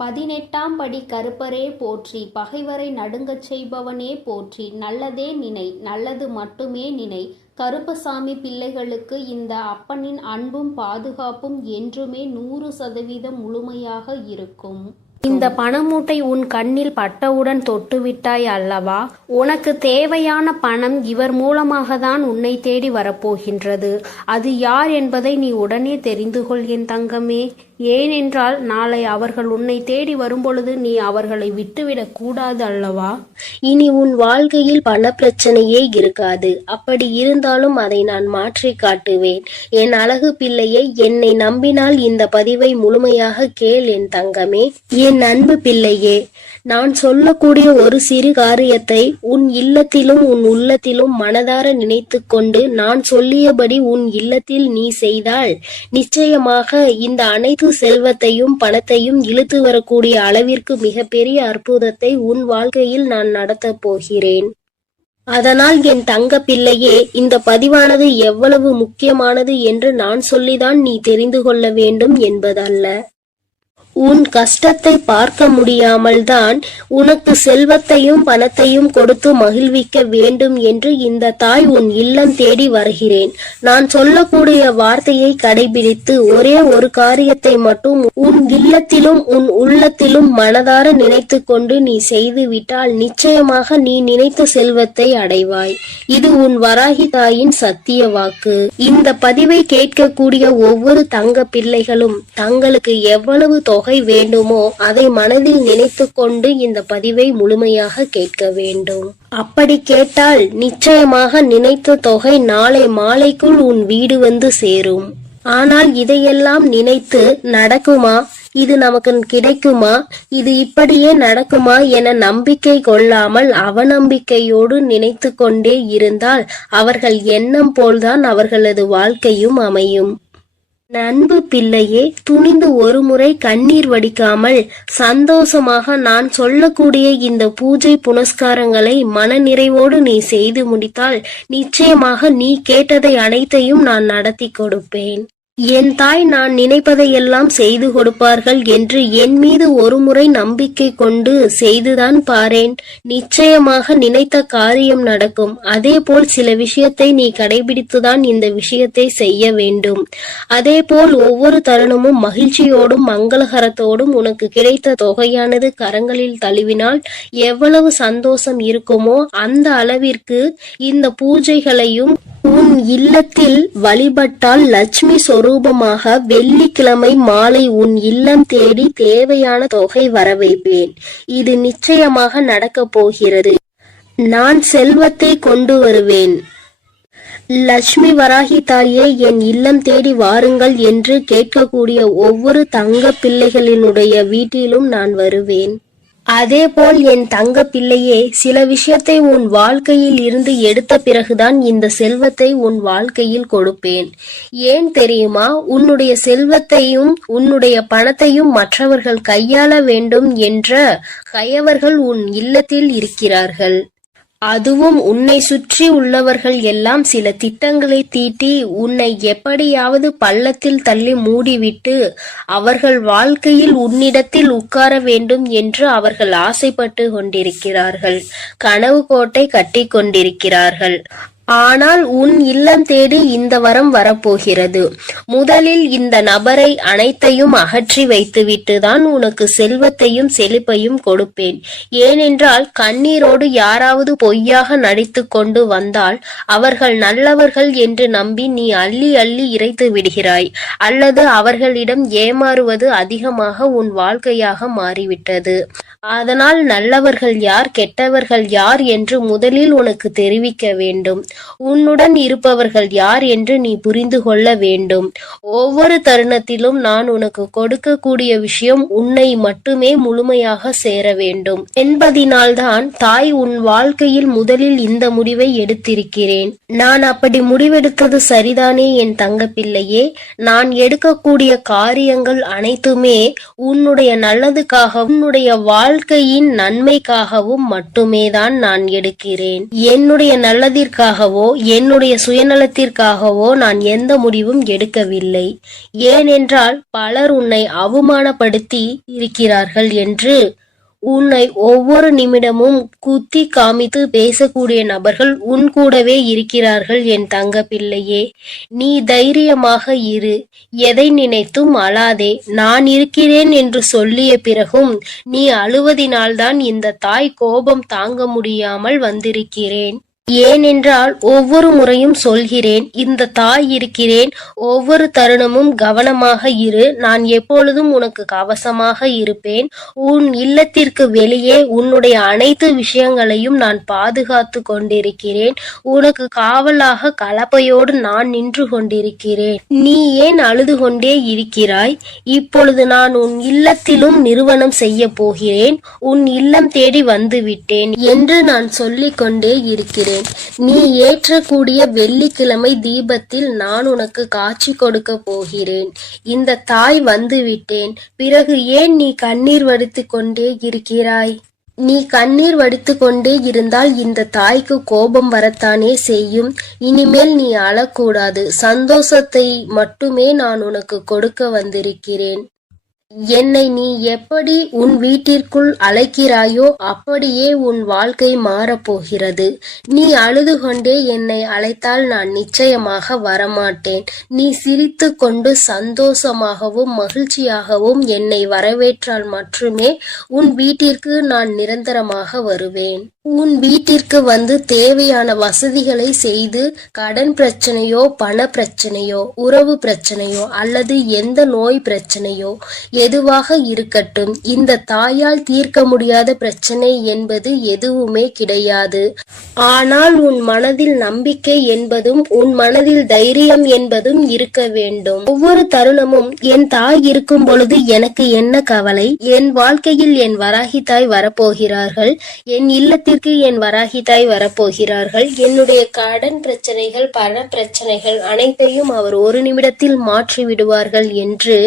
18ஆம் படி கருப்பரே போற்றி, பகைவரை நடுங்கச் செய்பவனே போற்றி, நல்லதே நினை, நல்லது மட்டுமே நினை. கருப்பசாமி பிள்ளைகளுக்கு இந்த அப்பனின் அன்பும் பாதுகாப்பும் என்றுமே 100% முழுமையாக இருக்கும். இந்த பணமூட்டை உன் கண்ணில் பட்டவுடன் தொட்டுவிட்டாய் அல்லவா? உனக்கு தேவையான பணம் இவர் மூலமாக தான் உன்னை தேடி வரப்போகின்றது. அது யார் என்பதை நீ உடனே தெரிந்து கொள் என் தங்கமே. ஏனென்றால் நாளை அவர்கள் உன்னை தேடி வரும்பொழுது நீ அவர்களை விட்டுவிடக் கூடாது அல்லவா? இனி உன் வாழ்க்கையில் பண பிரச்சனையே இருக்காது. அப்படி இருந்தாலும் அதை நான் மாற்றி காட்டுவேன். என் அழகு பிள்ளையை, என்னை நம்பினால் இந்த பதிவை முழுமையாக கேள் என் தங்கமே. என் அன்பு பிள்ளையே, நான் சொல்லக்கூடிய ஒரு சிறு காரியத்தை உன் இல்லத்திலும் உன் உள்ளத்திலும் மனதார நினைத்து கொண்டு நான் சொல்லியபடி உன் இல்லத்தில் நீ செய்தால் நிச்சயமாக இந்த அனைத்து செல்வத்தையும் பணத்தையும் இழுத்து வரக்கூடிய அளவிற்கு மிகப்பெரிய அற்புதத்தை உன் வாழ்க்கையில் நான் நடத்தப் போகிறேன். அதனால் என் தங்க பிள்ளையே, இந்த பதிவானது எவ்வளவு முக்கியமானது என்று நான் சொல்லிதான் நீ தெரிந்து கொள்ள வேண்டும் என்பதல்ல. உன் கஷ்டத்தை பார்க்க முடியாமல் தான் உனக்கு செல்வத்தையும் பணத்தையும் கொடுத்து மகிழ்விக்க வேண்டும் என்று இந்த தாய் உன் இல்லம் தேடி வருகிறேன். நான் சொல்லக்கூடிய வார்த்தையை கடைபிடித்து ஒரே ஒரு காரியத்தை மட்டும் உன் இல்லத்திலும் உன் உள்ளத்திலும் மனதார நினைத்து கொண்டு நீ செய்துவிட்டால் நிச்சயமாக நீ நினைத்த செல்வத்தை அடைவாய். இது உன் வராகி தாயின் சத்திய வாக்கு. இந்த பதிவை கேட்கக்கூடிய ஒவ்வொரு தங்க பிள்ளைகளும் தங்களுக்கு எவ்வளவு தொகை வேண்டுமோ அதை மனதில் நினைத்து கொண்டு இந்த பதிவை முழுமையாக கேட்க வேண்டும். அப்படி கேட்டால் நிச்சயமாக நினைத்த தொகை நாளை மாலைக்குள் உன் வீடு வந்து சேரும். ஆனால் இதையெல்லாம் நினைத்து நடக்குமா, இது நமக்கு கிடைக்குமா, இது இப்படியே நடக்குமா என நம்பிக்கை கொள்ளாமல் அவநம்பிக்கையோடு நினைத்து கொண்டே இருந்தால் அவர்கள் எண்ணம் போல்தான் அவர்களது வாழ்க்கையும் அமையும். அன்பு பிள்ளையே, துணிந்து ஒரு முறை கண்ணீர் வடிக்காமல் சந்தோஷமாக நான் சொல்லக்கூடிய இந்த பூஜை புனஸ்காரங்களை மன நிறைவோடு நீ செய்து முடித்தால் நிச்சயமாக நீ கேட்டதை அனைத்தையும் நான் நடத்தி கொடுப்பேன். என் தாய் நான் நினைப்பதையெல்லாம் செய்து கொடுப்பார்கள் என்று என் மீது ஒரு முறை நம்பிக்கை கொண்டு செய்துதான் பாரேன். நிச்சயமாக நினைத்த காரியம் நடக்கும். அதே போல் சில விஷயத்தை நீ கடைபிடித்துதான் இந்த விஷயத்தை செய்ய வேண்டும். அதே போல் ஒவ்வொரு தருணமும் மகிழ்ச்சியோடும் மங்களகரத்தோடும் உனக்கு கிடைத்த தொகையானது கரங்களில் தழுவினால் எவ்வளவு சந்தோஷம் இருக்குமோ அந்த அளவிற்கு இந்த பூஜைகளையும் உன் இல்லத்தில் வழிபட்டால் லட்சுமி சொரூபமாக வெள்ளிக்கிழமை மாலை உன் இல்லம் தேடி தேவையான தொகை வரவைப்பேன். இது நிச்சயமாக நடக்கப் போகிறது. நான் செல்வத்தை கொண்டு வருவேன். லட்சுமி வராகி தாயே, என் இல்லம் தேடி வாருங்கள் என்று கேட்கக்கூடிய ஒவ்வொரு தங்க பிள்ளைகளினுடைய வீட்டிலும் நான் வருவேன். அதேபோல் என் தங்க பிள்ளையே, சில விஷயத்தை உன் வாழ்க்கையில் இருந்து எடுத்த பிறகுதான் இந்த செல்வத்தை உன் வாழ்க்கையில் கொடுப்பேன். ஏன் தெரியுமா? உன்னுடைய செல்வத்தையும் உன்னுடைய பணத்தையும் மற்றவர்கள் கையாள வேண்டும் என்ற கயவர்கள் உன் இல்லத்தில் இருக்கிறார்கள். அதுவும் உன்னை சுற்றி உள்ளவர்கள் எல்லாம் சில திட்டங்களை தீட்டி உன்னை எப்படியாவது பள்ளத்தில் தள்ளி மூடிவிட்டு அவர்கள் வாழ்க்கையில் உன்னிடத்தில் உட்கார வேண்டும் என்று அவர்கள் ஆசைப்பட்டு கொண்டிருக்கிறார்கள். கனவு கோட்டை கட்டி கொண்டிருக்கிறார்கள். ஆனால் உன் இல்லம் தேடி இந்த வரம் வரப்போகிறது. முதலில் இந்த நபரை அனைத்தையும் அகற்றி வைத்துவிட்டு தான் உனக்கு செல்வத்தையும் செழிப்பையும் கொடுப்பேன். ஏனென்றால் கண்ணீரோடு யாராவது பொய்யாக நடித்து கொண்டு வந்தால் அவர்கள் நல்லவர்கள் என்று நம்பி நீ அள்ளி அள்ளி இறைத்து விடுகிறாய். அல்லது அவர்களிடம் ஏமாறுவது அதிகமாக உன் வாழ்க்கையாக மாறிவிட்டது. அதனால் நல்லவர்கள் யார் கெட்டவர்கள் யார் என்று முதலில் உனக்கு தெரிவிக்க வேண்டும். உன்னுடன் இருப்பவர்கள் யார் என்று நீ புரிந்து கொள்ள வேண்டும். ஒவ்வொரு தருணத்திலும் நான் உனக்கு கொடுக்கக்கூடிய விஷயம் உன்னை மட்டுமே முழுமையாக சேர வேண்டும் என்பதினால்தான் தாய் உன் வாழ்க்கையில் முதலில் இந்த முடிவை எடுத்திருக்கிறேன். நான் அப்படி முடிவெடுத்தது சரிதானே என் தங்க பிள்ளையே? நான் எடுக்கக்கூடிய காரியங்கள் அனைத்துமே உன்னுடைய நல்லதுக்காக, உன்னுடைய வாழ்க்கையின் நன்மைக்காகவும் மட்டுமேதான் நான் எடுக்கிறேன். என்னுடைய நல்லதிற்காகவோ என்னுடைய சுயநலத்திற்காகவோ நான் எந்த முடிவும் எடுக்கவில்லை. ஏனென்றால் பலர் உன்னை அவமானப்படுத்தி இருக்கிறார்கள் என்று உன்னை ஒவ்வொரு நிமிடமும் குத்தி காமித்து பேசக்கூடிய நபர்கள் உன் கூடவே இருக்கிறார்கள். என் தங்க பிள்ளையே, நீ தைரியமாக இரு. எதை நினைத்தும் அழாதே. நான் இருக்கிறேன் என்று சொல்லிய பிறகும் நீ அழுவதினால்தான் இந்த தாய் கோபம் தாங்க முடியாமல் வந்திருக்கிறேன். ஏனென்றால் ஒவ்வொரு முறையும் சொல்கிறேன், இந்த தாய் இருக்கிறேன், ஒவ்வொரு தருணமும் கவனமாக இரு, நான் எப்பொழுதும் உனக்கு கவசமாக இருப்பேன். உன் இல்லத்திற்கு வெளியே உன்னுடைய அனைத்து விஷயங்களையும் நான் பாதுகாத்து கொண்டிருக்கிறேன். உனக்கு காவலாக கலப்பையோடு நான் நின்று கொண்டிருக்கிறேன். நீ ஏன் அழுது கொண்டே இருக்கிறாய்? இப்பொழுது நான் உன் இல்லத்திலும் நிறுவனம் செய்ய போகிறேன். உன் இல்லம் தேடி வந்து விட்டேன் என்று நான் சொல்லிக் கொண்டே இருக்கிறேன். நீ ஏற்றக்கூடிய வெள்ளிக்கிழமை தீபத்தில் நான் உனக்கு காட்சி கொடுக்க போகிறேன். இந்த தாய் வந்து விட்டேன். பிறகு ஏன் நீ கண்ணீர் வடித்துக் கொண்டே இருக்கிறாய்? நீ கண்ணீர் வடித்துக் கொண்டே இருந்தால் இந்த தாய்க்கு கோபம் வரத்தானே செய்யும். இனிமேல் நீ அழக்கூடாது. சந்தோஷத்தை மட்டுமே நான் உனக்கு கொடுக்க வந்திருக்கிறேன். என்னை நீ எப்படி உன் வீட்டிற்குள் அழைக்கிறாயோ அப்படியே உன் வாழ்க்கை மாறப்போகிறது. நீ அழுது கொண்டே என்னை அழைத்தால் நான் நிச்சயமாக வரமாட்டேன். நீ சிரித்து கொண்டு சந்தோஷமாகவும் மகிழ்ச்சியாகவும் என்னை வரவேற்றால் மட்டுமே உன் வீட்டிற்கு நான் நிரந்தரமாக வருவேன். உன் வீட்டிற்கு வந்து தேவையான வசதிகளை செய்து கடன் பிரச்சனையோ பண பிரச்சனையோ உறவு பிரச்சனையோ அல்லது எந்த நோய் பிரச்சனையோ எதுவாக இருக்கட்டும், இந்த தாயால் தீர்க்க முடியாத பிரச்சனை என்பது எதுவுமே கிடையாது. ஆனால் உன் மனதில் நம்பிக்கை என்பதும் உன் மனதில் தைரியம் என்பதும் இருக்க வேண்டும். ஒவ்வொரு தருணமும் என் தாய் இருக்கும் பொழுது எனக்கு என்ன கவலை? என் வாழ்க்கையில் என் வராகி தாய் வரப்போகிறார்கள். என் இல்லத்திற்கு என் வராகி தாய் வரப்போகிறார்கள். என்னுடைய கடன் பிரச்சனைகள் பண பிரச்சனைகள் அனைத்தையும் அவர் ஒரு நிமிடத்தில் மாற்றி விடுவார்கள் என்று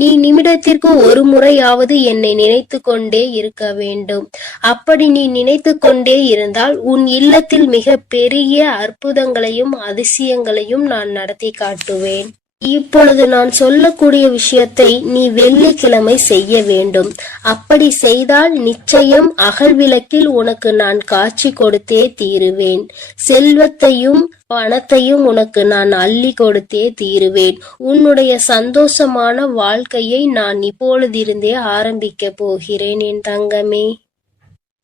நீ நிமிடத்திற்கு ஒரு முறையாவது என்னை நினைத்து கொண்டே இருக்க வேண்டும். அப்படி நீ நினைத்து கொண்டே இருந்தால் உன் இல்லத்தில் மிக பெரிய அற்புதங்களையும் அதிசயங்களையும் நான் நடத்தி காட்டுவேன். இப்பொழுது நான் சொல்லக்கூடிய விஷயத்தை நீ வெள்ளிக்கிழமை செய்ய வேண்டும். அப்படி செய்தால் நிச்சயம் அகல் விளக்கில் உனக்கு நான் காட்சி கொடுத்தே தீருவேன். செல்வத்தையும் பணத்தையும் உனக்கு நான் அள்ளி கொடுத்தே தீருவேன். உன்னுடைய சந்தோஷமான வாழ்க்கையை நான் இப்பொழுதிருந்தே ஆரம்பிக்க போகிறேன் என் தங்கமே.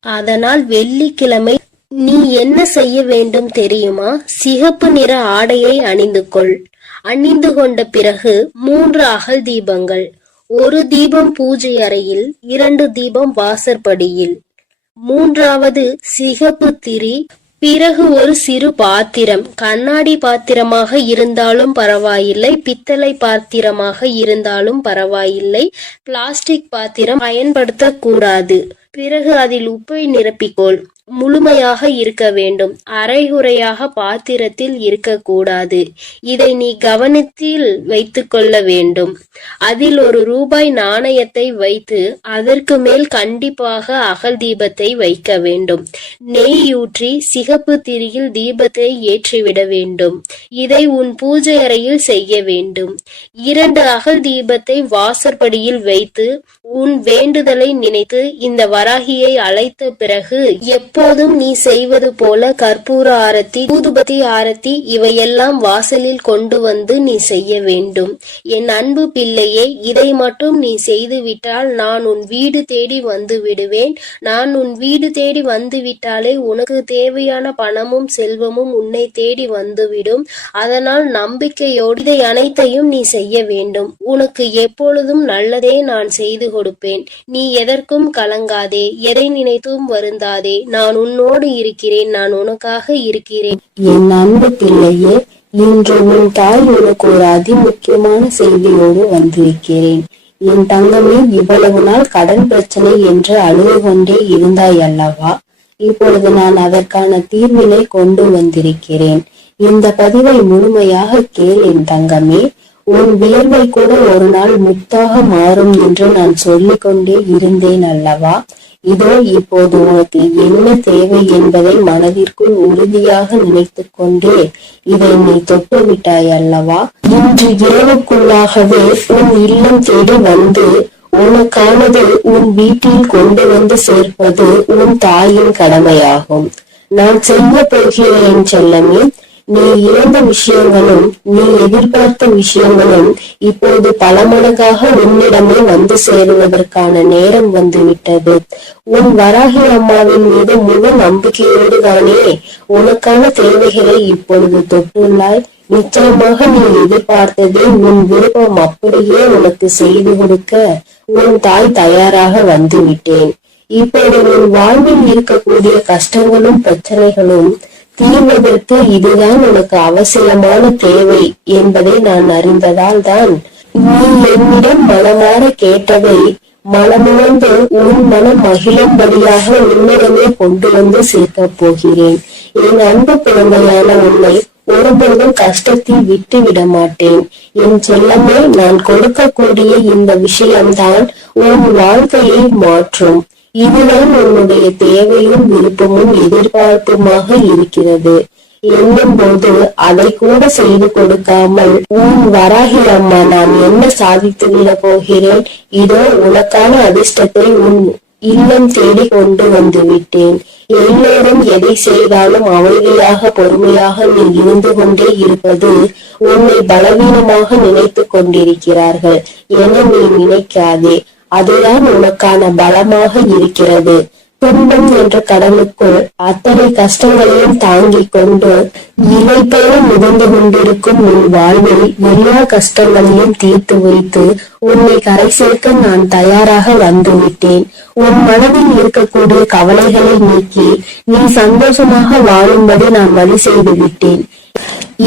அதனால் வெள்ளிக்கிழமை நீ என்ன செய்ய வேண்டும் தெரியுமா? சிகப்பு நிற ஆடையை அணிந்து கொள். அணிந்து கொண்ட பிறகு 3 அகல் தீபங்கள், 1 தீபம் பூஜை அறையில், 2 தீபம் வாசற்படியில், 3வது சிகப்பு திரி. பிறகு ஒரு சிறு பாத்திரம், கண்ணாடி பாத்திரமாக இருந்தாலும் பரவாயில்லை, பித்தளை பாத்திரமாக இருந்தாலும் பரவாயில்லை, பிளாஸ்டிக் பாத்திரம் பயன்படுத்தக்கூடாது. பிறகு அதில் உப்பை நிரப்பிக்கொள். முழுமையாக இருக்க வேண்டும். அரைகுறையாக பாத்திரத்தில் இருக்கக்கூடாது. இதை நீ கவனத்தில் வைத்துக் கொள்ள வேண்டும். அதில் ₹1 நாணயத்தை வைத்து அதற்கு மேல் கண்டிப்பாக அகல் தீபத்தை வைக்க வேண்டும். நெய் ஊற்றி சிகப்பு திரியில் தீபத்தை ஏற்றிவிட வேண்டும். இதை உன் பூஜை அறையில் செய்ய வேண்டும். 2 அகல் தீபத்தை வாசற்படியில் வைத்து உன் வேண்டுதலை நினைத்து இந்த வராகியை அழைத்த பிறகு எப்போதும் நீ செய்வது போல கற்பூர ஆரத்தி, ஊதுபத்தி ஆரத்தி இவையெல்லாம் வாசலில் கொண்டு வந்து நீ செய்ய வேண்டும். என் அன்பு பிள்ளையே, இதை மட்டும் நீ செய்துவிட்டால் நான் உன் வீடு தேடி வந்து விடுவேன். நான் உன் வீடு தேடி வந்து விட்டாலே உனக்கு தேவையான பணமும் செல்வமும் உன்னை தேடி வந்துவிடும். அதனால் நம்பிக்கையோடு இதை அனைத்தையும் நீ செய்ய வேண்டும். உனக்கு எப்பொழுதும் நல்லதே நான் செய்து கொடுப்பேன். நீ எதற்கும் கலங்காதே, எதை நினைத்தும் வருந்தாதே. நான் உன்னோடு இருக்கிறேன், நான் உனக்காக இருக்கிறேன். என் அன்பு பிள்ளையே, இன்று உன் தாய் உனக்கு ஒரு அதிமுக்கியமான செய்தியோடு வந்திருக்கிறேன். என் தங்கமே, இவ்வளவு நாள் கடன் பிரச்சனை என்று அழுது கொண்டே இருந்தாய் அல்லவா? இப்பொழுது நான் அதற்கான தீர்வினை கொண்டு வந்திருக்கிறேன். இந்த பதிவை முழுமையாக கேள் என் தங்கமே. உன் வியர்வை கூட ஒரு நாள் முத்தாக மாறும் என்று நான் சொல்லிக் கொண்டே இருந்தேன் அல்லவா? இதோ இப்போது உனக்கு என்ன தேவை என்பதை மனதிற்குள் உறுதியாக நினைத்து கொண்டே இதை நீ தொட்டு விட்டாய் அல்லவா? இன்று இரவுக்குள்ளாகவே உன் இல்லம் தேடி வந்து உனக்கானது உன் வீட்டில் கொண்டு வந்து சேர்ப்பது உன் தாயின் கடமையாகும். நான் செய்ய போகிறேன் செல்லமே. நீ இழந்த விஷயங்களும் நீ எதிர்பார்த்த விஷயங்களும் இப்போது பல மடங்காக உன்னிடமே வந்து சேருவதற்கான நேரம் வந்துவிட்டது. உன் வராகி அம்மாவின் மீது முழு நம்பிக்கையோடு தானே உனக்கான தேவைகளை இப்பொழுது தொட்டுள்ளாய். நிச்சயமாக நீ எதிர்பார்த்ததே உன் விருப்பம் அப்படியே உனக்கு செய்து கொடுக்க உன் தாய் தயாராக வந்து விட்டேன். இப்போது உன் வாழ்வில் இருக்கக்கூடிய கஷ்டங்களும் பிரச்சனைகளும் தீர்வதற்கு இதுதான் உனக்கு அவசியமான தேவை என்பதை நான் அறிந்ததால் தான் நீ என்னிடம் மனமாற கேட்டதை மனமுணர்ந்து உன் மனம் மகிழும்படியாக உன்னிடமே கொண்டு வந்து சேர்க்க போகிறேன். என் அன்பு குழந்தையான உன்னை ஒருபோதும் கஷ்டத்தில் விட்டு விட மாட்டேன். என் செல்லமே, நான் கொடுக்கக்கூடிய இந்த விஷயம்தான் உன் வாழ்க்கையை மாற்றும். இதுதான் உன்னுடைய தேவையும் விருப்பமும் எதிர்பார்ப்புமாக இருக்கிறது என்னும் போது அதை கூட செய்து கொடுக்காமல் உன் வராகி அம்மா நான் என்ன சாதித்து விட போகிறேன்? இதோ உனக்கான அதிர்ஷ்டத்தை உன் இல்லம் தேடி கொண்டு வந்து விட்டேன். எல்லோரும் எதை செய்தாலும் அமைதியாக பொறுமையாக நீ இருந்து கொண்டே இருப்பது உன்னை பலவீனமாக நினைத்து கொண்டிருக்கிறார்கள் என நீ நினைக்காதே. அதுதான் உனக்கான பலமாக இருக்கிறது. துன்பம் என்ற கடலுக்குள் அத்தனை கஷ்டங்களையும் தாங்கிக் கொண்டு இலை போல மிதந்து கொண்டிருக்கும் உன் வாழ்வில் எல்லா கஷ்டங்களையும் தீர்த்து வைத்து உன்னை கரை சேர்க்க நான் தயாராக வந்துவிட்டேன். உன் மனதில் இருக்கக்கூடிய கவலைகளை நீக்கி நீ சந்தோஷமாக வாழும்படி நான் வழி செய்து விட்டேன்.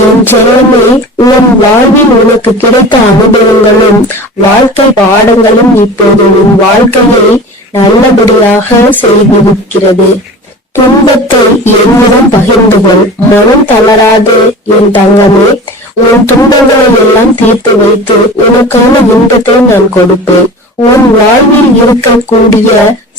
என் செல்லமே, உன் வாழ்வில் உனக்கு கிடைத்த அனுபவங்களும் வாழ்க்கை பாடங்களும் இப்போது உன் வாழ்க்கையை நல்லபடியாக செய்திருக்கிறது. துன்பத்தை என்னிடம் பகிர்ந்து கொள், மனம் தளராது என் தங்கமே. உன் துன்பங்களை எல்லாம் தீர்த்து வைத்து உனக்கான இன்பத்தை நான் கொடுப்பேன். உன் வாழ்வில் இருக்கக்கூடிய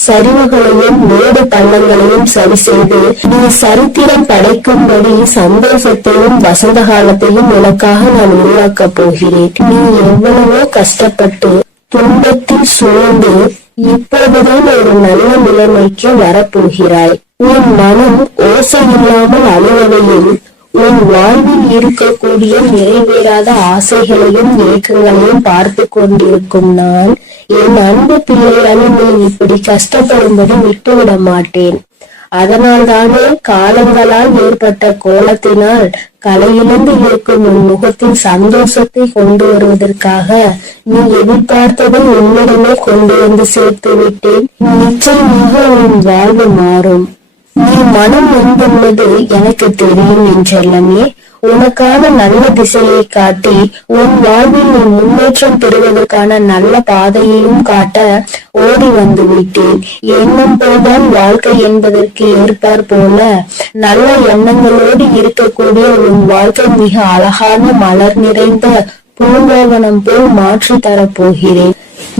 சரிவுகளையும் மேடு பள்ளங்களையும் சரி செய்து நீ சரித்திரம் படைக்கும்படி சந்தோஷத்தையும் வசந்த காலத்தையும் உனக்காக நான் உருவாக்கப் போகிறேன். நீ எவ்வளவோ கஷ்டப்பட்டு துன்பத்தில் சூழ்ந்து இப்போதுதான் ஒரு நல்ல நிலைமைக்கு வரப்போகிறாய். உன் மனம் ஓசை இல்லாமல் அழுவதையும் உன் வாழ்வில் இருக்கக்கூடிய நிறைவேறாத ஆசைகளையும் ஏக்கங்களையும் பார்த்து கொண்டிருக்கும் நான் என் அன்பு பிள்ளையான நீ இப்படி கஷ்டப்படும்படி விட்டுவிட மாட்டேன். அதனால் தானே காலங்களால் ஏற்பட்ட கோலத்தினால் கலையிலிருந்து இருக்கும் உன் முகத்தில் சந்தோஷத்தை கொண்டு வருவதற்காக நீ எதிர்பார்த்ததை உன்னிடமே கொண்டு வந்து சேர்த்து விட்டேன். நிச்சயமாக உன் வாழ்வு மாறும். நீ மனம் நொந்துள்ளது எனக்கு தெரியும் என்றெல்லாமே. உனக்கான நல்ல திசையை காட்டி உன் வாழ்வில் நீ முன்னேற்றம் பெறுவதற்கான நல்ல பாதையையும் காட்ட ஓடி வந்து விட்டேன். எண்ணம் போல்தான் வாழ்க்கை என்பதற்கு ஏற்பார் போல நல்ல எண்ணங்களோடு இருக்கக்கூடிய உன் வாழ்க்கை மிக அழகான மலர் நிறைந்த பூங்காவனம் போல் மாற்றி தரப்போகிறேன்.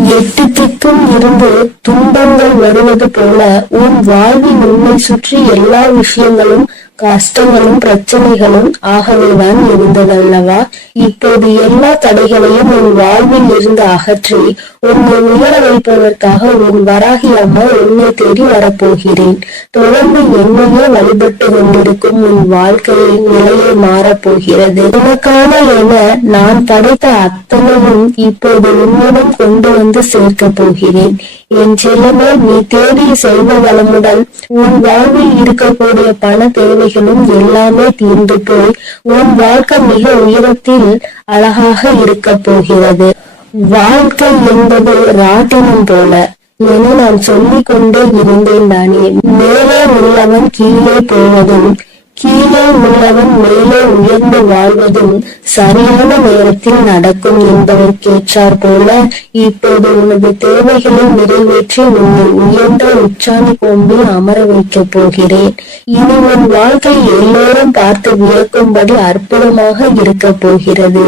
8 திக்கும் இருந்து துன்பங்கள் வருவது போல உன் வாழ்வில் உன்னை சுற்றி எல்லா விஷயங்களும் கஷ்டங்களும் பிரச்சனைகளும் ஆகவேதான் இருந்ததல்லவா? இப்போது எல்லா தடைகளையும் உன் வாழ்வில் இருந்து அகற்றி உன்னை உயர வைப்பதற்காக உன் வராகி அம்மா உன்னை தேடி வரப்போகிறேன். தொடர்ந்து என்னையே வழிபட்டு கொண்டிருக்கும் உன் வாழ்க்கையின் நிலையை மாறப்போகிறது. உனக்கான என நான் படைத்த அத்தனையும் இப்போது உன்னிடம் கொண்டு வந்து சேர்க்க போகிறேன். என் செல்லமே, நீ தேடிய செல்வ வளமுடன் உன் வாழ்வில் இருக்கக்கூடிய பண தேவைகளும் எல்லாமே தீர்ந்து போய் உன் வாழ்க்கை மிக உயரத்தில் அழகாக இருக்க போகிறது. வாழ்க்கை என்பது ராட்டினம் போல என நான் சொல்லிக் கொண்டே இருந்தேன் தானே. மேலே உள்ளவன் கீழே போவதும் கீழே உள்ளவன் மேலே உயர்ந்து வாழ்வதும் சரியான நேரத்தில் நடக்கும் என்பதற்கேற்றார் போல இப்போது உனது தேவைகளை நிறைவேற்றி உன்னை உயர்ந்த உச்சாணி கொம்பில் அமர வைக்கப் போகிறேன். இனி உன் வாழ்க்கை எல்லோரும் பார்த்து வியக்கும்படி அற்புதமாக இருக்க போகிறது.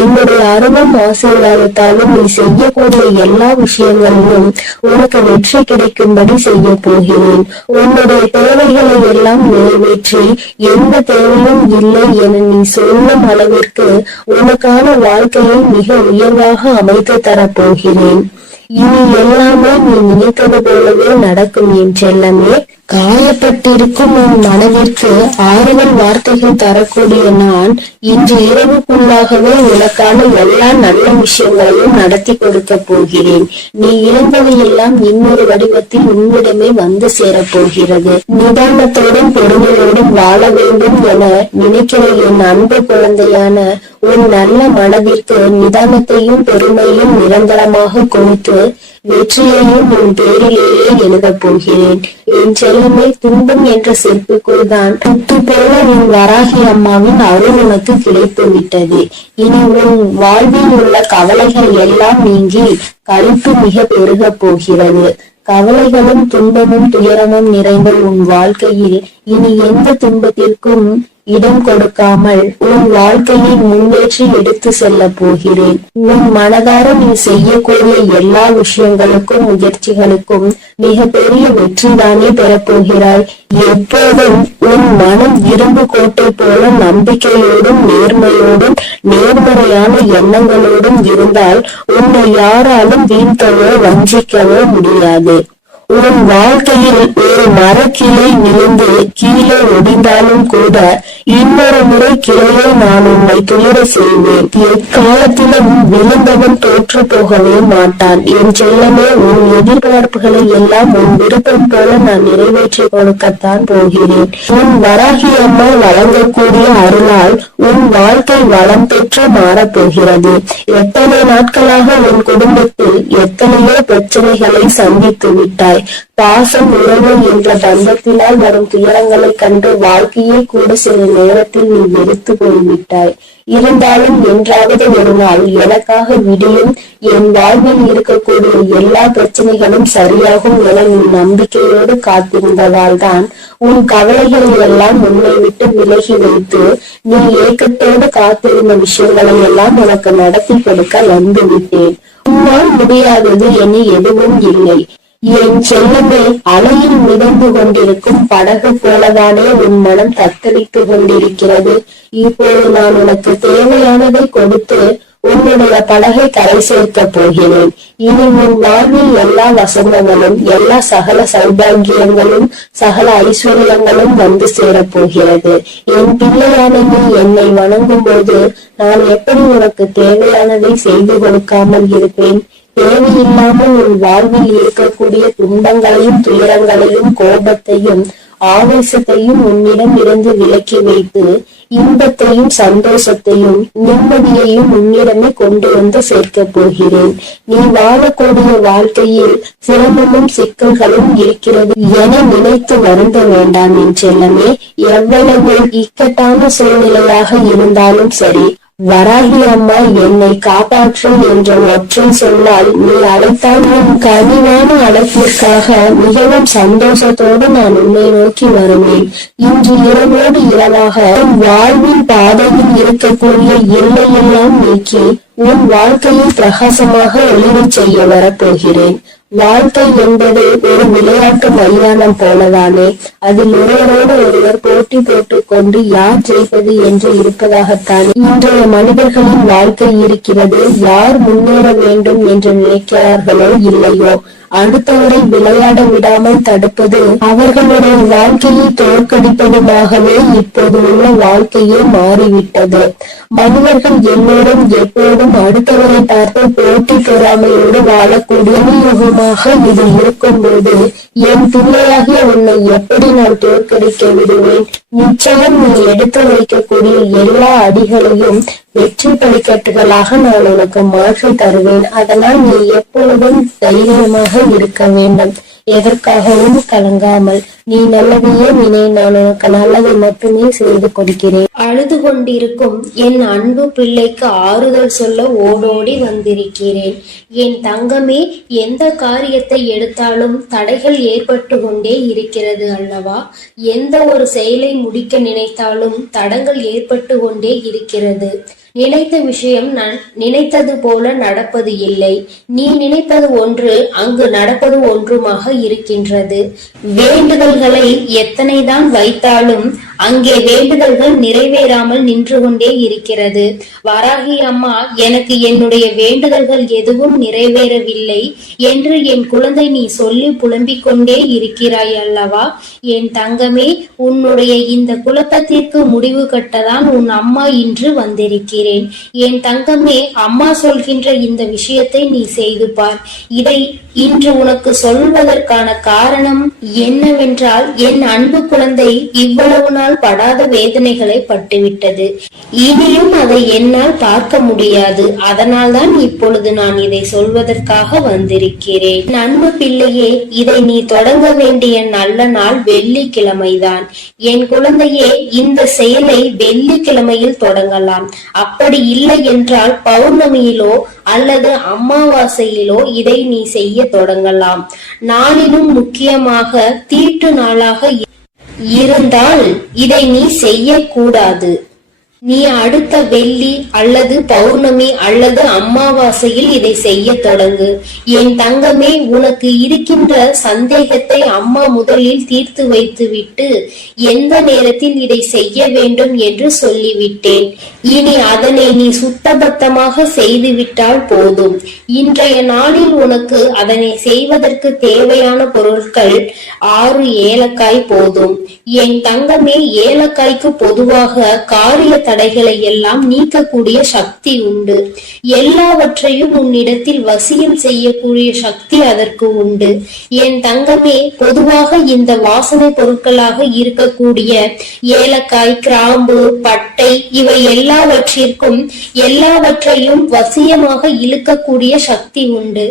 என்னுடைய அருளும் ஆசீர்வாதத்தாலும் நீ செய்யக்கூடிய எல்லா விஷயங்களிலும் உனக்கு வெற்றி கிடைக்கும்படி செய்ய போகிறேன். உன்னுடைய தேவைகளை எல்லாம் நிறைவேற்றி எந்த தேவையும் இல்லை என நீ சொல்லும் அளவிற்கு உனக்கான வாழ்க்கையை மிக உயர்வாக அமைத்து தரப்போகிறேன். இனி எல்லாமே நீ நினைத்தது போலவே நடக்கும் என் செல்லமே. காயப்பட்டிருக்கும் உன் மனதிற்கு ஆறுதல் வார்த்தைகள் தரக்கூடிய நான் இன்று இரவுக்குள்ளாகவே உனக்கான எல்லா நல்ல விஷயங்களையும் நடத்தி கொடுக்க போகிறேன். நீ இழந்தவையெல்லாம் இன்னொரு வடிவத்தில் உன்னிடமே வந்து சேரப்போகிறது. நிதானத்தோடும் பொறுமையோடும் வாழ வேண்டும் என நினைக்கிற என் அன்பு குழந்தையான உன் நல்ல மனதிற்கு நிதானத்தையும் பெருமையும் நிரந்தரமாக கொடுத்து வெற்றியையும் உன் பேரிலேயே எழுதப் போகிறேன். என் செல்லமே, துன்பம் என்ற செருப்புக்குள் தான் துட்டு போல உன் வராகி அம்மாவின் அருள் உனக்கு கிடைத்து விட்டது. இனி உன் வாழ்வில் உள்ள கவலைகள் எல்லாம் நீங்கி களிப்பு மிக பெருக போகிறது. கவலைகளும் துன்பமும் துயரமும் நிறைந்த உன் வாழ்க்கையில் இனி எந்த துன்பத்திற்கும் இடம் கொடுக்காமல் உன் வாழ்க்கையை முன்னேற்றி எடுத்து செல்ல போகிறேன். உன் மனதார நீ செய்யக்கூடிய எல்லா விஷயங்களுக்கும் முயற்சிகளுக்கும் மிக பெரிய வெற்றிதானே பெறப்போகிறாய். எப்போதும் உன் மனம் இரும்பு கோட்டை போல நம்பிக்கையோடும் நேர்மையோடும் நேர்மறையான எண்ணங்களோடும் இருந்தால் உன்னை யாராலும் வீழ்த்தவோ வஞ்சிக்கவோ முடியாது. உன் வாழ்க்கையில் ஒரு மரக்கிளை விழுந்து கீழே ஒடிந்தாலும் கூட இன்னொரு முறை கிளையை நான் உன்னை துயர செய்வேன். எக்காலத்திலும் விழுந்தவன் தோற்று போகவே மாட்டான். என் செல்லமே, உன் எதிர்பார்ப்புகளை எல்லாம் உன் விருப்பம் போல நான் நிறைவேற்றி கொடுக்கத்தான் போகிறேன். உன் வராகி அம்மா வழங்கக்கூடிய அருளால் உன் வாழ்க்கை வளம் பெற்று மாறப்போகிறது. எத்தனை நாட்களாக உன் குடும்பத்தில் எத்தனையோ பிரச்சனைகளை சந்தித்து விட்டாய். பாசம், உறவு என்ற பந்தத்தினால் வரும் துயரங்களை கண்டு வாழ்க்கையை கூட சில நேரத்தில் நீ வெறுத்து போய்விட்டாய். இருந்தாலும் என்றாவது ஒரு நாள் எனக்காக விடியும், என் வாழ்வில் இருக்கக்கூடிய எல்லா பிரச்சனைகளும் சரியாகும் என நீ நம்பிக்கையோடு காத்திருந்ததால் தான் உன் கவலைகளை எல்லாம் உன்னை விட்டு விலகி வைத்து நீ ஏக்கத்தோடு காத்திருந்த விஷயங்களை எல்லாம் உனக்கு நடத்தி கொடுக்க வந்து விட்டேன். உன்னால் முடியாதது என எதுவும் இல்லை. என் செல்லமே, அலையில் மிதந்து கொண்டிருக்கும் படகு போலதானே உன் மனம் தத்தளித்து கொண்டிருக்கிறது. இப்போது நான் உனக்கு தேவையானதை கொடுத்து உன்னுடைய படகை கரை சேர்க்க போகிறேன். இனி உன் வாழ்வில் எல்லா வசந்தங்களும் எல்லா சகல சௌபாகியங்களும் சகல ஐஸ்வர்யங்களும் வந்து சேரப்போகிறது. என் பிள்ளையான நீ என்னை வணங்கும் போது நான் எப்படி உனக்கு தேவையானதை செய்து கொடுக்காமல் இருப்பேன்? தேவையில்லாமல் உன் வாழ்வில் இருக்கக்கூடிய துன்பங்களையும் துயரங்களையும் கோபத்தையும் ஆவேசத்தையும் உன்னிடம் இருந்து விலக்கி வைத்து இன்பத்தையும் சந்தோஷத்தையும் நிம்மதியையும் உன்னிடமே கொண்டு வந்து சேர்க்க போகிறேன். நீ வாழக்கூடிய வாழ்க்கையில் சிரமமும் சிக்கல்களும் இருக்கிறது என நினைத்து வருந்த வேண்டாம் என் செல்லமே. எவ்வளவு இக்கட்டான சூழ்நிலையாக இருந்தாலும் சரி, வராகி அம்மா என்னை காப்பாற்று என்ற ஒற்றை சொன்னால் நீ அழைத்தால் உன் கனிவான அழைப்பிற்காக மிகவும் சந்தோஷத்தோடு நான் உன்னை நோக்கி வருவேன். இன்று இரவோடு இரவாக உன் வாழ்வின் பாதையில் இருக்கக்கூடிய எல்லையெல்லாம் நீக்கி உன் வாழ்க்கையை பிரகாசமாக ஒளிரச் செய்ய வரப்போகிறேன். வாழ்க்கை என்பது ஒரு விளையாட்டு மைதானம் போலதானே. அதில் ஒருவரோடு ஒருவர் போட்டி போட்டுக் கொண்டு யார் ஜெயிப்பது என்று இருப்பதாகத்தான் இன்றைய மனிதர்களின் வாழ்க்கை இருக்கிறது. யார் முன்னேற வேண்டும் என்று நினைக்கிறார்களோ இல்லையோ, அடுத்தவரை விளையாட விடாமல் தடுப்பது அவர்களுடைய வாழ்க்கையை தோற்கடிப்பதுமாகவே இப்போது உள்ள வாழ்க்கையே மாறிவிட்டது. மனிதர்கள் எல்லோரும் எப்போதும் அடுத்தவரை பார்த்து போட்டி பொறாமையோடு வாழக்கூடிய யுகமாக இது இருக்கும் போது என் பிள்ளையாகிய உன்னை எப்படி நான் தோற்கடிக்க விடுவேன்? நிச்சயம் நீ எடுத்து வைக்கக்கூடிய எல்லா அடிகளையும் வெற்றி படிக்கட்டுகளாக நான் உனக்கு மாற்றி தருவேன். அதனால் நீ எப்பொழுதும் தைரியமாக இருக்க வேண்டும். எதற்காகவும் கலங்காமல் நீ நல்லதையே நினை, நான் உனக்கு நல்லதை மட்டுமே செய்து கொடுக்கிறேன். அழுது கொண்டிருக்கும் என் அன்பு பிள்ளைக்கு ஆறுதல் சொல்ல ஓடோடி வந்திருக்கிறேன். என் தங்கமே, எந்த காரியத்தை எடுத்தாலும் தடைகள் ஏற்பட்டு கொண்டே இருக்கிறது அல்லவா? எந்த ஒரு செயலை முடிக்க நினைத்தாலும் தடங்கள் ஏற்பட்டு கொண்டே இருக்கிறது. நினைத்த விஷயம் நான் நினைத்தது போல நடப்பது இல்லை. நீ நினைப்பது ஒன்று, அங்கு நடப்பது ஒன்றுமாக இருக்கின்றது. வேண்டுதல்களை எத்தனைதான் வைத்தாலும் அங்கே வேண்டுதல்கள் நிறைவேறாமல் நின்று கொண்டே இருக்கிறது. வராகி அம்மா, எனக்கு என்னுடைய வேண்டுதல்கள் எதுவும் நிறைவேறவில்லை என்று என் குழந்தை நீ சொல்லி புலம்பிக் கொண்டே இருக்கிறாய் அல்லவா? என் தங்கமே, உன்னுடைய இந்த குழப்பத்திற்கு முடிவு கட்டதான் உன் அம்மா இன்று வந்திருக்கிறேன். என் தங்கமே, அம்மா சொல்கின்ற இந்த விஷயத்தை நீ செய்து பார். இதை இன்று உனக்கு சொல்வதற்கான காரணம் என்னவென்றால், என் அன்பு குழந்தை இவ்வளவு நாள் படாத வேதனைகளை பட்டுவிட்டது. இனியும் அதை என்னால் பார்க்க முடியாது. அதனால்தான் இப்பொழுது நான் இதை சொல்வதற்காக வந்திருக்கிறேன். அன்பு பிள்ளையே, இதை நீ தொடங்க வேண்டிய நல்ல நாள் வெள்ளிக்கிழமைதான். என் குழந்தையே, இந்த செயலை வெள்ளிக்கிழமையில் தொடங்கலாம். அப்படி இல்லை என்றால் பௌர்ணமியிலோ அல்லது அமாவாசையிலோ இதை நீ செய்ய தொடங்கலாம். நாளிலும் முக்கியமாக தீட்டு நாளாக இருந்தால் இதை நீ செய்யக்கூடாது. நீ அடுத்த வெள்ளி அல்லது பௌர்ணமி அல்லது அமாவாசையில் இதை செய்ய தொடங்கு. என் தங்கமே, உனக்கு இருக்கின்ற சந்தேகத்தை அம்மா முதலில் தீர்த்து வைத்து விட்டு எந்த நேரத்தில் இதை செய்ய வேண்டும் என்று சொல்லிவிட்டேன். இனி அதனை நீ சுத்தபத்தமாக செய்துவிட்டால் போதும். இன்றைய நாளில் உனக்கு அதனை செய்வதற்கு தேவையான பொருட்கள் 6 ஏலக்காய் போதும். என் தங்கமே, ஏலக்காய்க்கு பொதுவாக காரிய தடைகளை எல்லாம் நீக்கக்கூடிய சக்தி உண்டு. எல்லாவற்றையும் உன்னிடத்தில் வசியம் செய்யக்கூடிய சக்தி அதற்கு உண்டு. என் தங்கமே, பொதுவாக இந்த வாசனை பொருட்களாக இருக்கக்கூடிய ஏலக்காய், கிராம்பு, பட்டை இவை எல்லாவற்றையும் வசியமாக இழுக்கக்கூடிய சக்தி உண்டு.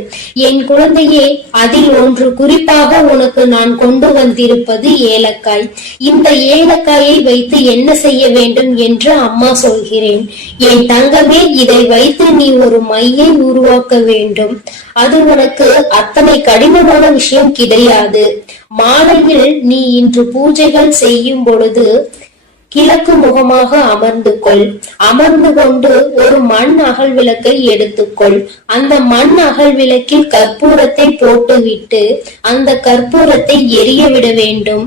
என் குழந்தையே, அதில் ஒன்று குறிப்பாக உனக்கு நான் கொண்டு வந்திருப்பது ஏலக்காய். இந்த ஏலக்காயை வைத்து என்ன செய்ய வேண்டும் என்று அம்மா சொல்கிறேன். என் தங்கமே, இதை வைத்து நீ ஒரு மையை உருவாக்க வேண்டும். அது உனக்கு அத்தனை கடினமான விஷயம் கிடையாது. மாலையில் நீ இன்று பூஜைகள் செய்யும் பொழுது கிழக்கு முகமாக அமர்ந்து கொண்டு ஒரு மண் அகல் விளக்கை எடுத்துக்கொள். அந்த மண் அகல் விளக்கில் கற்பூரத்தை போட்டுவிட்டு அந்த கற்பூரத்தை எரிய விட வேண்டும்.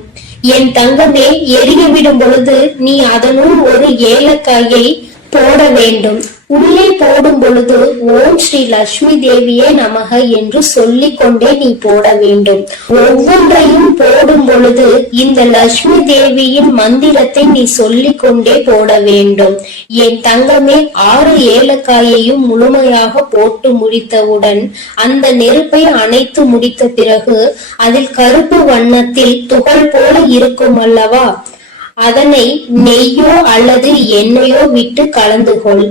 என் தங்கமே, எரிய விடும் பொழுது நீ அதனுள் ஒரு ஏலக்காயை போட வேண்டும். உள்ளே போடும் பொழுது ஓம் ஸ்ரீ லட்சுமி தேவியே நமக என்று சொல்லிக் கொண்டே நீ போட வேண்டும். ஒவ்வொன்றையும் போடும் பொழுது இந்த லட்சுமி தேவியின் மந்திரத்தை நீ சொல்லிக் கொண்டே போட வேண்டும். என் தங்கமே, 6 ஏலக்காயையும் முழுமையாக போட்டு முடித்தவுடன் அந்த நெருப்பை அணைத்து முடித்த பிறகு அதில் கருப்பு வண்ணத்தில் துகள் போல இருக்கும் அல்லவா, அதனை நெய்யோ அல்லது எண்ணெயோ விட்டு கலந்து கொள்.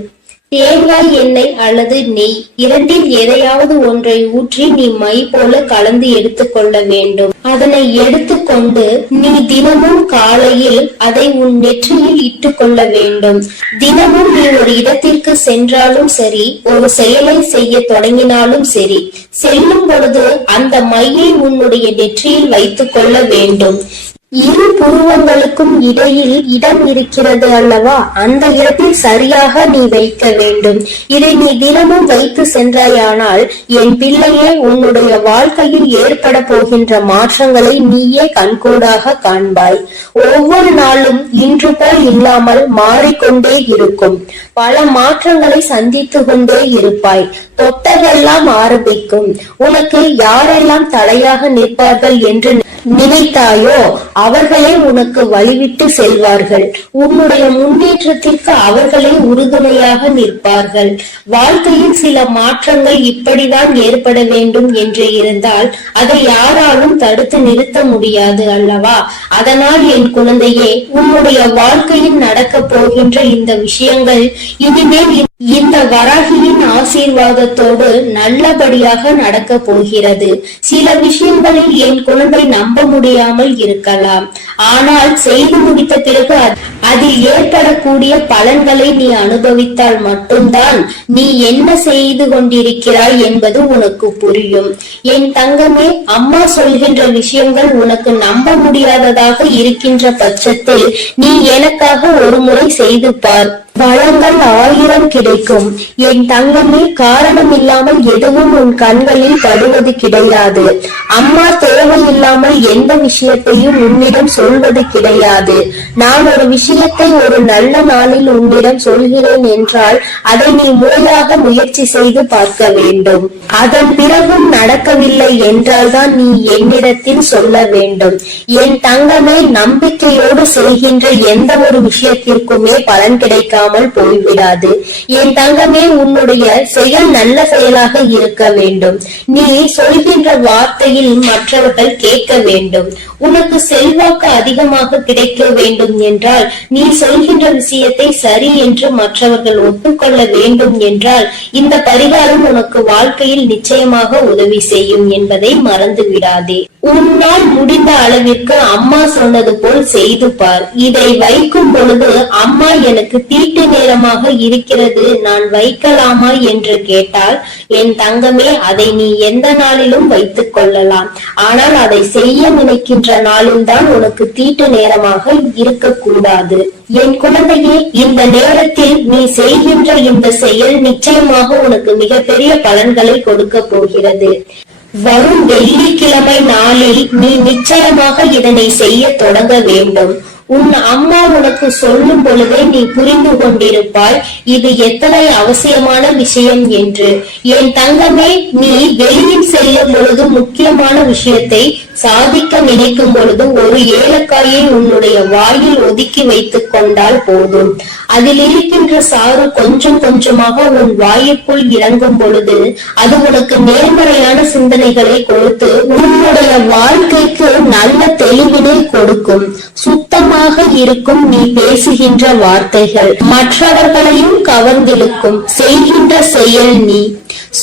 தேங்காய் எண்ணெய் அல்லது நெய் இரண்டில் எதையாவது ஒன்றை ஊற்றி நீ மை போல கலந்து எடுத்துக்கொள்ள வேண்டும். அதனை எடுத்துக்கொண்டு நீ தினமும் காலையில் அதை உன் நெற்றியில் இட்டுக் கொள்ள வேண்டும். தினமும் நீ ஒரு இடத்திற்கு சென்றாலும் சரி, ஒரு செயலை செய்ய தொடங்கினாலும் சரி, செல்லும் பொழுது அந்த மையை உன்னுடைய நெற்றியில் வைத்துக் கொள்ள வேண்டும். இரு புருவங்களுக்கும் இடையில் இடம் இருக்கிறது அல்லவா, அந்த இடத்தில் சரியாக நீ வைக்க வேண்டும். இதை நீ தினமும் வைத்து சென்றாயானால் என் பிள்ளையே, உன்னுடைய வாழ்க்கையில் ஏற்பட போகின்ற மாற்றங்களை நீயே கண்கூடாக காண்பாய். ஒவ்வொரு நாளும் இன்று போல் இல்லாமல் மாறிக்கொண்டே இருக்கும். பல மாற்றங்களை சந்தித்து கொண்டே இருப்பாய். தொட்டதெல்லாம் ஆரம்பிக்கும். உனக்கு யாரெல்லாம் தடையாக நிற்பார்கள் என்று நினைத்தாயோ அவர்களே உனக்கு வழிவிட்டு செல்வார்கள். உன்னுடைய முன்னேற்றத்திற்கு அவர்களே உறுதுணையாக நிற்பார்கள். வாழ்க்கையில் சில மாற்றங்கள் இப்படிதான் ஏற்பட வேண்டும் என்று இருந்தால் அதை யாராலும் தடுத்து நிறுத்த முடியாது அல்லவா? அதனால் என் குழந்தையே, உன்னுடைய வாழ்க்கையில் நடக்க போகின்ற இந்த விஷயங்கள் இனிமேல் இந்த வராகியின் ஆசீர்வாதத்தோடு நல்லபடியாக நடக்க போகிறது. சில விஷயங்களில் என் குழந்தை நம்ப முடியாமல் இருக்கலாம், ஆனால் செய்து முடித்த பிறகு அதில் ஏற்படக்கூடிய பலன்களை நீ அனுபவித்தால் மட்டும்தான் நீ என்ன செய்து கொண்டிருக்கிறாய் என்பது உனக்கு புரியும். என் தங்கமே, அம்மா சொல்கின்ற விஷயங்கள் உனக்கு நம்ப முடியாததாக இருக்கின்ற பட்சத்தில் நீ எனக்காக ஒரு முறை செய்து பார். வளங்கள் 1000 கிடைக்கும். என் தங்கமே, காரணம் இல்லாமல் எதுவும் உன் கண்களில் படுவது கிடையாது. அம்மா தேவையில்லாமல் எந்த விஷயத்தையும் உன்னிடம் சொல்வது கிடையாது. நான் ஒரு விஷயத்தை ஒரு நல்ல நாளில் உன்னிடம் சொல்கிறேன் என்றால் அதை நீ முறையாக முயற்சி செய்து பார்க்க வேண்டும். அதன் பிறகும் நடக்கவில்லை என்றால் தான் நீ என்னிடத்தில் சொல்ல வேண்டும். என் தங்கமே, நம்பிக்கையோடு செய்கின்ற எந்த ஒரு விஷயத்திற்குமே பலன் கிடைக்காமல் போய்விடாது. என் தங்கமே, உன்னுடைய செயல் நல்ல செயலாக இருக்க வேண்டும். நீ சொல்கின்ற வார்த்தையில் மற்றவர்கள் கேட்க வேண்டும். உனக்கு செல்வாக்கு அதிகமாக கிடைக்க வேண்டும் என்றால் நீ சொல்கின்ற விஷயத்தை சரி என்று மற்றவர்கள் ஒப்புக்கொள்ள வேண்டும் என்றால் இந்த பரிகாரம் உனக்கு வாழ்க்கையில் நிச்சயமாக உதவி செய்யும் என்பதை மறந்து விடாதே. உன்னால் முடிந்த அளவிற்கு அம்மா சொன்னது போல் செய்து பார். இதை வைக்கும் பொழுது அம்மா எனக்கு தீட்டு நேரமாக இருக்கிறது, நான் வைக்கலாமா என்று கேட்டால் என் தங்கமே, அதை நீ எந்த நாளிலும் வைத்துக் கொள்ளலாம். ஆனால் அதை செய்ய நினைக்கின்ற நாளில் தான் உனக்கு தீட்டு நேரமாக இருக்கக்கூடாது. என் குழந்தையே, இந்த நேரத்தில் நீ செய்கின்ற இந்த செயல் நிச்சயமாக உனக்கு மிகப்பெரிய பலன்களை கொடுக்க போகிறது. வரும் வெள்ளிக்கிழமை நாளில் நீ நிச்சயமாக இதனை செய்ய தொடங்க வேண்டும். உன் அம்மா உனக்கு சொல்லும் பொழுதே நீ புரிந்து கொண்டிருப்பாய் இது எத்தனை அவசியமான விஷயம் என்று. என் தங்கமே, நீ வெளியில் செல்லும் பொழுது முக்கியமான விஷயத்தை சாதிக்க நினைக்கும் பொழுது ஒரு ஏலக்காயை உன்னுடைய வாயில் ஒதுக்கி வைத்துக் கொண்டால் போதும். அதில் இருக்கின்ற சாறு கொஞ்சம் கொஞ்சமாக உன் வாயுக்குள் இறங்கும் பொழுது அது உனக்கு நேர்மறையான சிந்தனைகளை கொடுத்து உன்னுடைய வாழ்க்கைக்கு நல்ல தெளிவினை கொடுக்கும். சுத்தமாக இருக்கும் நீ பேசுகின்ற வார்த்தைகள் மற்றவர்களையும் கவர்ந்திழுக்கும். செய்கின்ற செயல் நீ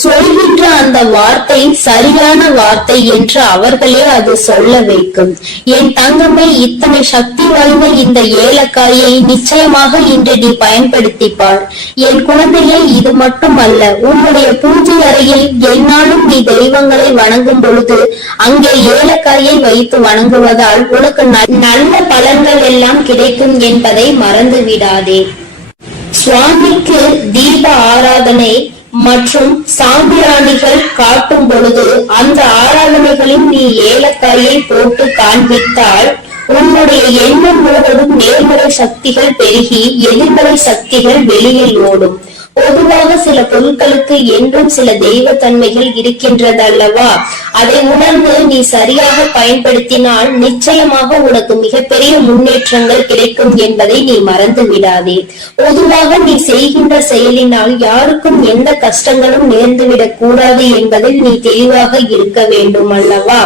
சொல்கின்ற அந்த வார்த்தை சரியான வார்த்தை என்று அவர்களே அது சொல்ல வைக்கும். என் தங்கமே, இத்தனை சக்தி வாய்ந்த இந்த ஏலக்காயை நிச்சயமாக இன்று நீ பயன்படுத்திப்பார். என் குழந்தையே, இது மட்டுமல்ல, உன்னுடைய பூஜை அறையில் என்னாலும் நீ தெய்வங்களை வணங்கும் பொழுது அங்கே ஏலக்காயை வைத்து வணங்குவதால் உனக்கு நல்ல பலன்கள் எல்லாம் கிடைக்கும் என்பதை மறந்து விடாதே. சுவாமிக்கு தீப ஆராதனை மற்றும் சாம்பிராணிகள் காட்டும் பொழுது அந்த ஆராதனைகளில் நீ ஏலக்காயை போட்டு காண்பித்தால் உன்னுடைய எண்ணம் முழுவதும் நேர்மறை சக்திகள் பெருகி எதிர்மறை சக்திகள் வெளியில் ஓடும். பொதுவாக சில பொருட்களுக்கு என்றும் சில தெய்வ தன்மைகள் இருக்கின்றது அல்லவா? அதை உணர்ந்து நீ சரியாக பயன்படுத்தினால் நிச்சயமாக உனக்கு மிகப்பெரிய முன்னேற்றங்கள் கிடைக்கும் என்பதை நீ மறந்து விடாதே. பொதுவாக நீ செய்கின்ற செயலினால் யாருக்கும் எந்த கஷ்டங்களும் நேர்ந்துவிடக் கூடாது என்பதில் நீ தெளிவாக இருக்க வேண்டும் அல்லவா?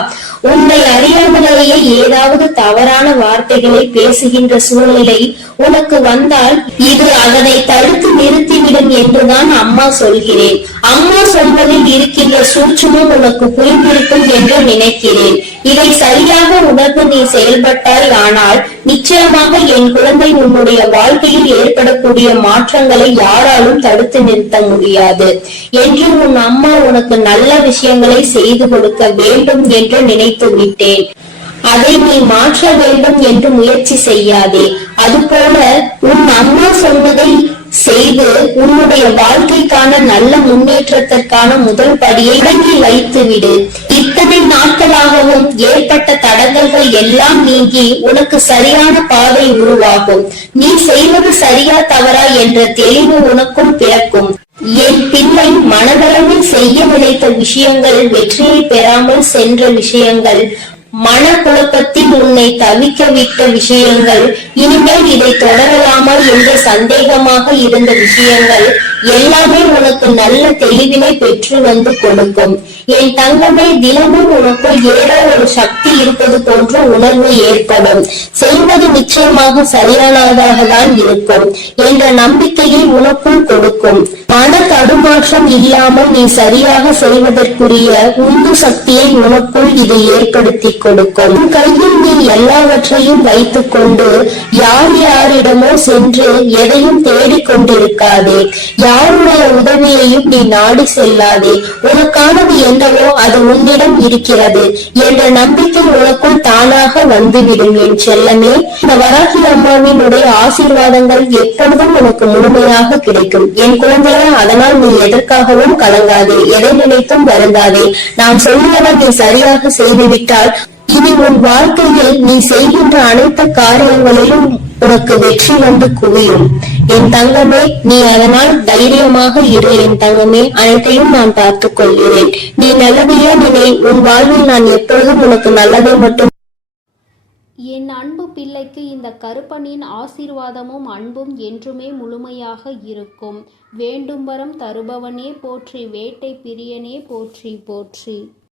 உன்னை அறியாமலேயே ஏதாவது தவறான வார்த்தைகளை பேசுகின்ற சூழ்நிலை உனக்கு வந்தால் இது அதனை தடுத்து நிறுத்திவிடும் என்றுதான் அம்மா சொல்கிறேன். அம்மா சொல்வதில் இருக்கின்ற சூட்சுமம் உனக்கு புரிந்திருக்கும் என்று நினைக்கிறேன். இதை சரியாக உணர்ந்து நீ செயல்பட்டாய் ஆனால் நிச்சயமாக என் குழந்தை உன்னுடைய வாழ்க்கையில் ஏற்படக்கூடிய மாற்றங்களை யாராலும் தடுத்து நிறுத்த முடியாது என்று உன் அம்மா உனக்கு நல்ல விஷயங்களை செய்து கொடுக்க வேண்டும் என்று நினைத்து விட்டேன். அதை நீ மாற்ற வேண்டும் என்று முயற்சி செய்யாதே. அதுபோல உன் அம்மா சொன்னதை செய்து உன்னுடைய வாழ்க்கைக்கான நல்ல முன்னேற்றத்திற்கான முதல் படியை இறங்கி வைத்து விடு. இத்தனை நாட்களாகவும் ஏற்பட்ட தடங்கல்கள் எல்லாம் நீங்கி உனக்கு சரியான பாதை உருவாகும். நீ செய்வது சரியா தவறா என்ற தெளிவு உனக்கும் பிறக்கும். என் பிள்ளை, மனதளவில் செய்ய நினைத்த விஷயங்கள் வெற்றியை பெறாமல் சென்ற விஷயங்கள், மனக்குழப்பத்தில் உன்னை தவிக்க விட்ட விஷயங்கள், இனிமேல் இதை தொடரலாமா என்ற சந்தேகமாக இருந்த விஷயங்கள் எல்லாமே உனக்கு நல்ல தெளிவினை பெற்று வந்து கொடுக்கும். என் தங்கமே, தினமும் உனக்குள் ஏதோ ஒரு சக்தி இருப்பது போன்ற உணர்வு ஏற்படும். செய்வது நிச்சயமாக சரியானதாக தான் இருக்கும் என்ற நம்பிக்கையை உனக்குள் கொடுக்கும். மன தடுமாற்றம் இல்லாமல் நீ சரியாக செய்வதற்குரிய உந்து சக்தியை உனக்குள் இது ஏற்படுத்தி கொடுக்கும். கையில் நீ எல்லாவற்றையும் வைத்துக் கொண்டு யார் யாரிடமோ சென்று எதையும் தேடிக்கொண்டிருக்காதே. யாருடைய உதவியையும் நீ நாடி செல்லாதே. உனக்கானது என்னவோ அது உன்னிடம் இருக்கிறது என்ற நம்பிக்கை உனக்குள் தானாக வந்துவிடும் என் செல்லமே. இந்த வராகி அம்மாவினுடைய ஆசீர்வாதங்கள் எப்பொழுதும் உனக்கு முழுமையாக கிடைக்கும் என் குழந்தையா. அதனால் நீ எதற்காகவும் கலங்காதே, எதை நினைத்தும் வருந்தாதே. நான் சொல்லுவதை நீ சரியாக செய்துவிட்டால் இனி உன் வாழ்க்கையில் நீ செய்கின்ற அனைத்து காரியங்களிலும் உனக்கு வெற்றி வந்து குவியும் என் தங்கமே. நீ அதனால் தைரியமாக இரு என் தங்கமே. அனைத்தையும் நான் பார்த்துக் கொள்கிறேன். நீ நல்லதையே நினை. உன் வாழ்வில் நான் எப்பொழுதும் உனக்கு நல்லதை மட்டும். என் அன்பு பிள்ளைக்கு இந்த கருப்பனின் ஆசீர்வாதமும் அன்பும் என்றுமே முழுமையாக இருக்கும். வேண்டும் வரம் தருபவனே போற்றி, வேட்டை பிரியனே போற்றி போற்றி.